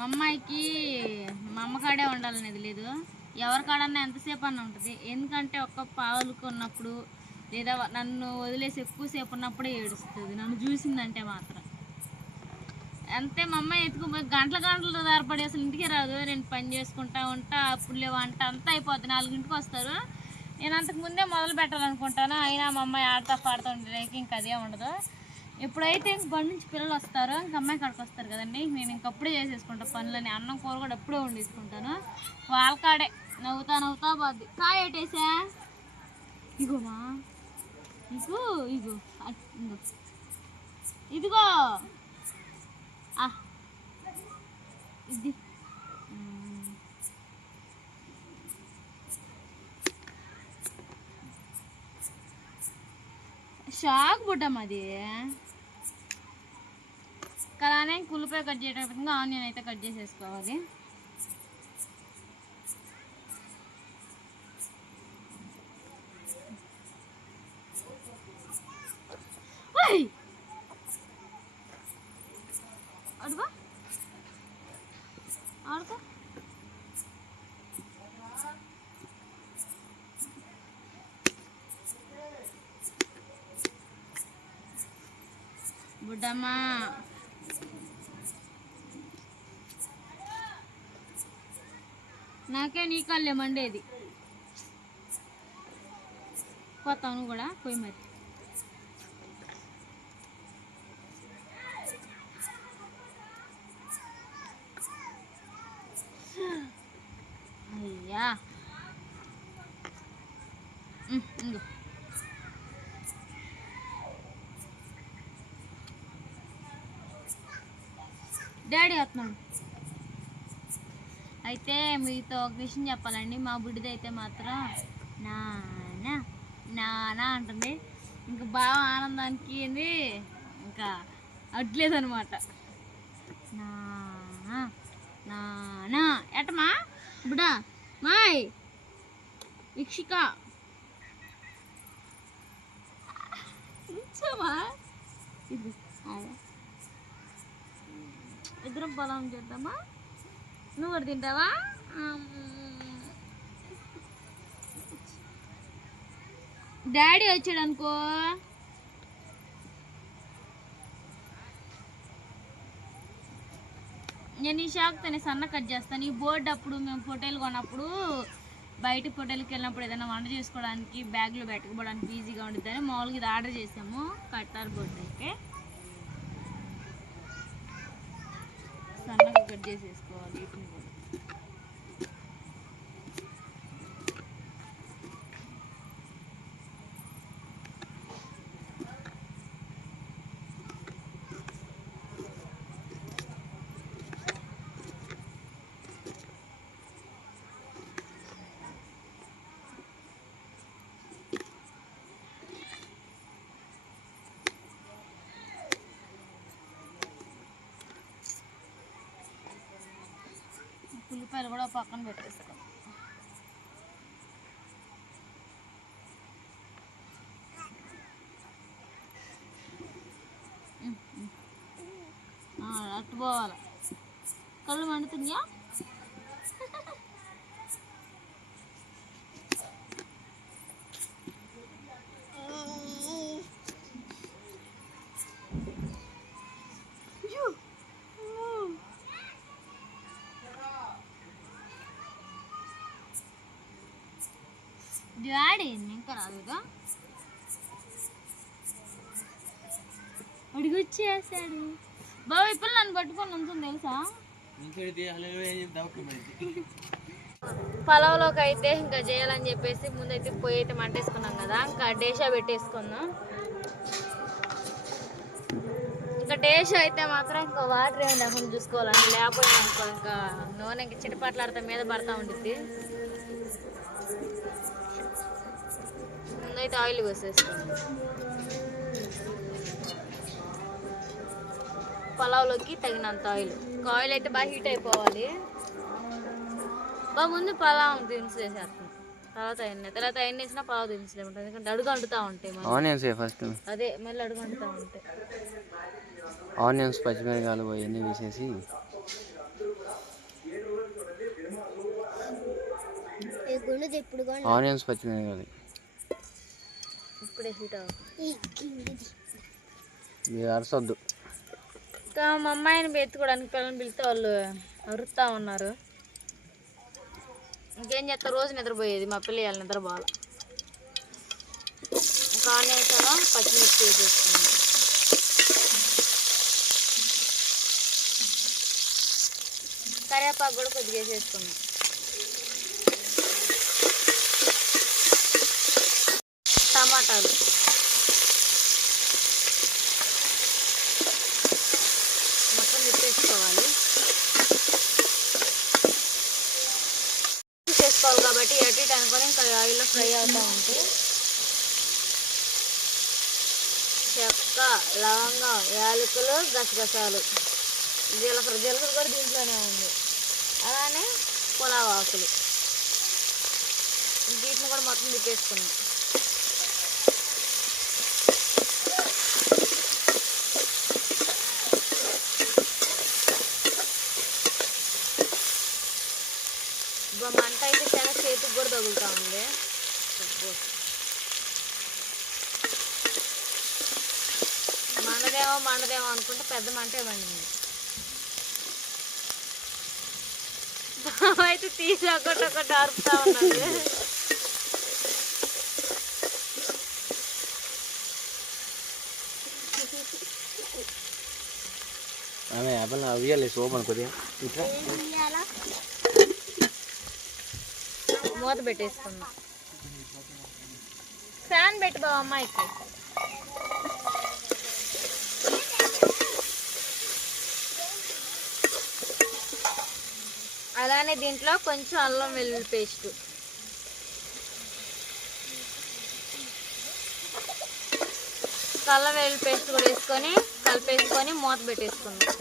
మా అమ్మాయికి మా అమ్మ కాడే ఉండాలనేది లేదు. ఎవరి కాడన్నా ఎంతసేపు అన్న ఉంటుంది. ఎందుకంటే ఒక్క పావులుకున్నప్పుడు లేదా నన్ను వదిలేసి ఎక్కువసేపు ఉన్నప్పుడే ఏడుస్తుంది. నన్ను చూసిందంటే మాత్రం. అంతే మా అమ్మాయి ఎత్తుకుపోయి గంటల గంటలు దారిపడి అసలు ఇంటికి రాదు. నేను పని చేసుకుంటా ఉంటా అప్పుడు వంట అంతా అయిపోద్ది. నాలుగింటికి వస్తారు. నేను అంతకు ముందే మొదలు పెట్టాలనుకుంటాను. అయినా మా అమ్మాయి ఆడతా పాడుతూ ఉండడానికి ఇంకా అదే ఉండదు. ఎప్పుడైతే బండి నుంచి పిల్లలు వస్తారో ఇంక అమ్మాయి కాడికి వస్తారు కదండి. నేను ఇంకప్పుడే చేసేసుకుంటా పనులని అన్నం కూర కూడా ఎప్పుడే వండేసుకుంటాను. వాళ్ళ కాడే. నవ్వుతా నవ్వుతా పోద్ది. కాయ ఏటేసా? ఇగోమా? ఇగో ఇగో. ఇదిగో. ఆ. ఇది. షాక్ బుడ్డం అది. కలానే కులిపోయి కట్ చేయడానికి ఆనియన్ అయితే కట్ చేసేసుకోవాలి. అడుగు ఆడుకో. బుడ్డమ్మా. నాకే నీ కళ్ళే మండేది. పోతాను కూడా పోయి మరి. అయ్యా. ఉమ్, డాడీ వస్తున్నాడు. అయితే మీతో ఒక విషయం చెప్పాలండి. మా బుడ్డిదైతే మాత్రం నానా నానా అంటుంది. ఇంకా బాగా ఆనందానికి ఏంది? ఇంకా అట్లేదనమాట నానా నానా. ఎటమా బుడా మాయ్. ఇక్షిక. ఇచ్చామా ఇది ఇద్దరం పొలం చేద్దామా నువ్వు కూడా తింటావా? డాడీ వచ్చాడు అనుకో. నేను ఈ షాక్తోనే సన్న కట్ చేస్తాను ఈ బోర్డు అప్పుడు మేము ఫోటోలు కొన్నప్పుడు బయట పొటేలకి వెళ్ళినప్పుడు ఏదైనా వంట చేసుకోవడానికి బ్యాగ్లో పెట్టుకోవడానికి ఈజీగా ఉంటుందని మామూలుగా ఇది ఆర్డర్ చేసాము. కట్టారు బోర్డు అయితే. కట్ చేసేసుకోవాలి ఉల్లిపాయలు కూడా పక్కన పెట్టేస్తాం. అట్టు ఉమ్. పోవాలి. కళ్ళు మండుతున్నాయా అయ్యో. అమ్మో. డాడీ ఇంకా రాదుగా అడిగి వచ్చేసాడు బాబు ఇప్పుడు నన్ను పట్టుకొని ఉంటుంది తెలుసా? పలావ్లోకి అయితే ఇంకా చేయాలని చెప్పేసి ముందైతే పొయ్యి అయితే మంటేసుకున్నాం కదా ఇంకా డేషా పెట్టేసుకుందాం. ఇంకా డేషా అయితే మాత్రం ఇంకా వాటర్ ఏమి లేకుండా చూసుకోవాలండి లేకపోతే అనుకో ఇంకా నూనె ఇంకా చిటపట్లాడితే మీద పడతా ఉంటుంది ముందైతే ఆయిల్ పోసేసుకుందాం పలావ్లోకి తగినంత ఆయిల్. ఆయిల్ అయితే బాగా హీట్ అయిపోవాలి. బాగా ముందు పలావ్ దినుసులు వేసేస్తాం తర్వాత ఎన్ని తర్వాత ఎన్ని వేసినా పలావ్ దినుసులు ఉంటుంది ఎందుకంటే అడుగు అంటుతూ ఉంటాయి ఆనియన్స్ ఫస్ట్? అదే మళ్ళీ అడుగు అంటుతూ ఉంటాయి. ఆనియన్స్ పచ్చిమిరకాయలు అవన్నీ వేసేసి. ఆనియన్స్ పచ్చిమిరపకాయలు ఇప్పుడే అరసొద్దు. మా అమ్మాయిని ఎత్తుకోవడానికి పిల్లల్ని పిలితే వాళ్ళు అరుస్తూ ఉన్నారు. ఇంకేం చేస్తా రోజు నిద్రపోయేది. మా పిల్ల ఇవాళ నిద్ర బాగా ఇంకా ఆనేసాలో పచ్చిమిర్చి వేసేస్తుంది కరివేపాకు కూడా కొద్దిగా వేసేసుకున్నాం టమాటాలు మొత్తం తిప్పేసుకోవాలి చేసుకోవాలి కాబట్టి అటు ఇటు అనుకొని ఇంకా ఆయిల్లో ఫ్రై అవుతూ ఉంటాయి చెక్క లవంగం యాలకులు గసగసాలు. జీలకర్ర జీలకర్ర కూడా దీంట్లోనే ఉంది. అలానే పులావ్ ఆకులు. వీటిని కూడా మొత్తం తిప్పేసుకున్నాం ఇబ్బా మంట అయితే చాలా చేతికి కూడా తగులుతా ఉంది అబ్బో. మండదేమో అనుకుంటే పెద్ద మంటే మండింది. బావ అయితే తీసి ఒకటి ఒకటి అరుపుతా ఉన్నాడు ఆమె అవ్వాలి సోపను కొద్దిగా ఇట్లా మూత పెట్టేసుకుందాం. ఫ్యాన్ పెట్టి బావ అలానే దీంట్లో కొంచెం అల్లం వెల్లుల్లి పేస్ట్. అల్లం వెల్లుల్లి పేస్ట్ కూడా వేసుకొని కలిపేసుకొని మూత పెట్టేసుకుందాం.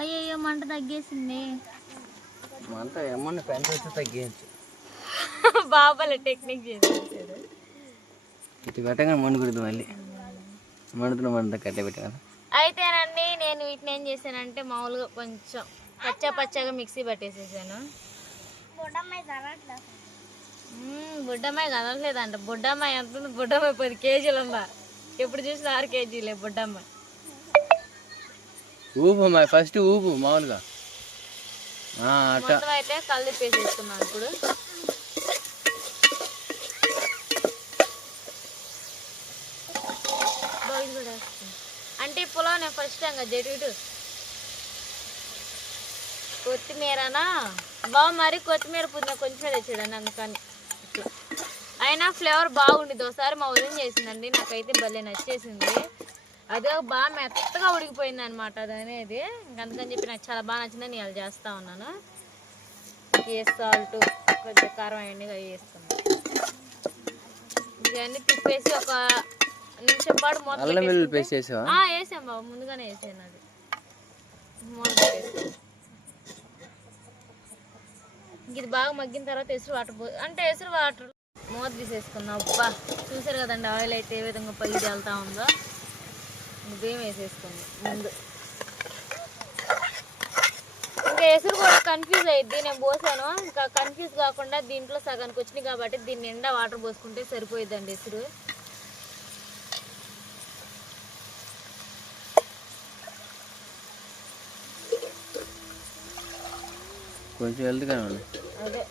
అయ్యయ్యో మంట తగ్గేసింది. అంతా ఏమన్నా తగ్గించు. బాబాల టెక్నిక్ చేసేసాడు. ఇటు పెట్టగానే మళ్ళీ. మండుతున్న మంట కట్టే అయితేనండి నేను వీటిని ఏం చేశానంటే మామూలుగా కొంచెం పచ్చ పచ్చగా మిక్సీ పట్టేసేసాను. బుడ్డమ్మాయి కదలలేదంట బుడ్డమ్మాయి ఎంత ఉంది బుడ్డమ్మాయి పది కేజీలు ఉందా ఎప్పుడు చూసినా ఆరు కేజీలే బుడ్డమ్మాయి. ఊపు మా ఫస్ట్ ఊపు మామూలుగా. అయితే కళ్ళు ఇప్పుడు బా, ఇది కూడా వేస్తున్నా. అంటే ఫస్ట్ టైం కదా కొత్తిమీరనా? బావ మరి కొత్తిమీర పుదీనా కొంచెం తెచ్చాడండి అందుకని. అయినా ఫ్లేవర్ బాగుండేది ఒకసారి మా ఉదయం చేసిందండి. నాకైతే భలే నచ్చేసింది. అదే బాగా మెత్తగా ఉడికిపోయింది అనమాట అది అనేది. ఇంక అందుకని చెప్పి నాకు చాలా బాగా నచ్చిందని నేను చేస్తా ఉన్నాను. ఏ సాల్ట్ కొద్దిగా కారం అవన్నీ వేస్తున్నాను ఇవన్నీ తిప్పేసి ఒక నిమిషం పాటు అల్లం వెల్లుల్లి పేస్ట్ చేసావా? ఆ, వేసాం బాబు ముందుగానే వేసాను అది ఇది బాగా మగ్గిన తర్వాత ఎసురు వాటర్ పో అంటే ఎసురు వాటర్ మూత తీసేసుకున్నాం. అబ్బా చూసారు కదండి ఆయిల్ అయితే ఏ విధంగా పైకి వెళ్తా ఉందో? బియ్యం వేసేసుకోండి ముందు. ఇంకా ఎసురు కూడా కన్ఫ్యూజ్ అయ్యిద్ది. నేను పోసాను. ఇంకా కన్ఫ్యూజ్ కాకుండా దీంట్లో సగానికి వచ్చినాయి కాబట్టి దీని నిండా వాటర్ పోసుకుంటే సరిపోయిద్దండి ఎసురు. కొంచెం హెల్త్ కానీ ఉంది. అదే.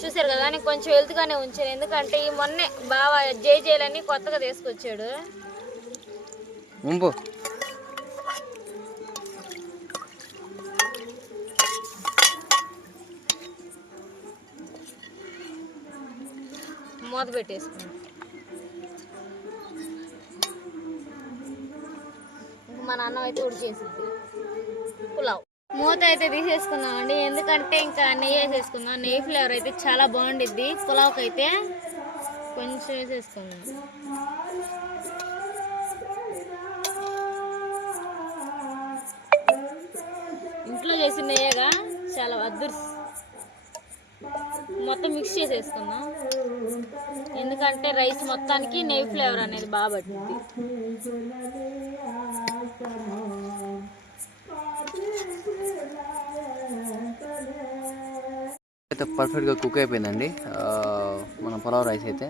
చూసారు కదా నేను కొంచెం హెల్త్గానే ఉంచాను. ఎందుకంటే ఈ మొన్నే బాగా జేజేలని కొత్తగా తీసుకొచ్చాడు. ఉంపు మూత పెట్టేసుకున్నాను మా నాన్న అయితే ఉడికేసింది పులావ్. మూత అయితే తీసేసుకున్నామండి ఎందుకంటే ఇంకా నెయ్యి వేసేసుకుందాం. నెయ్యి ఫ్లేవర్ అయితే చాలా బాగుండిద్ది. పులావ్కి అయితే కొంచెం వేసేసుకుందాం. ఇంట్లో చేసిన నెయ్యగా చాలా అదృష్టం మొత్తం మిక్స్ చేసేసుకుందాం. ఎందుకంటే రైస్ మొత్తానికి నెయ్యి ఫ్లేవర్ అనేది బాగా పట్టింది. అయితే పర్ఫెక్ట్గా కుక్ అయిపోయిందండి. మన పులావ్ రైస్ అయితే.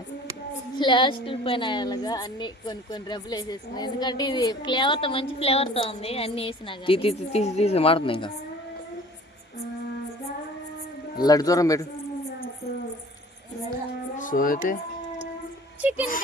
లాస్ట్ పైన అలాగా అన్ని కొన్ని కొన్ని రెబ్బలు వేసేసుకున్నాను ఎందుకంటే ఇది ఫ్లేవర్తో మంచి ఫ్లేవర్తో ఉంది. అన్ని వేసినా తీసి తీసి తీసి మాడుతుంది ఇంకా. లడ్డు దూరం పెట్టు. సో అయితే చికెన్